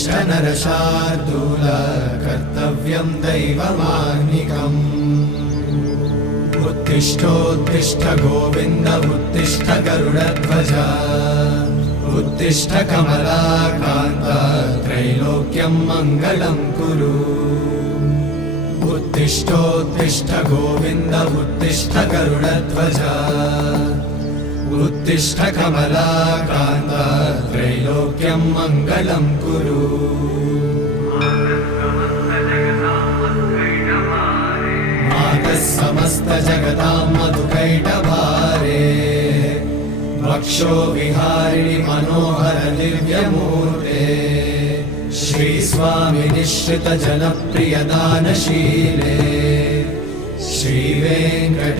उत्तिष्ठ नरशार्दूल कर्तव्यं दैवमाह्निकम् उत्तिष्ठोत्तिष्ठ गोविन्द उत्तिष्ठ गरुडध्वज उत्तिष्ठ कमलाकान्त त्रैलोक्यं मङ्गलं कुरु उत्तिष्ठोत्तिष्ठ गोविन्द उत्तिष्ठ गरुडध्वज उत्तिष्ठ कमलाकान्त त्रैलोक्यं मङ्गलं कुरु मातः समस्त जगतां मधुकैटभारे वक्षो विहारिणि मनोहर दिव्यमूर्ते श्रीस्वामि निश्रित जनप्रिय दानशीले श्रीवेङ्कट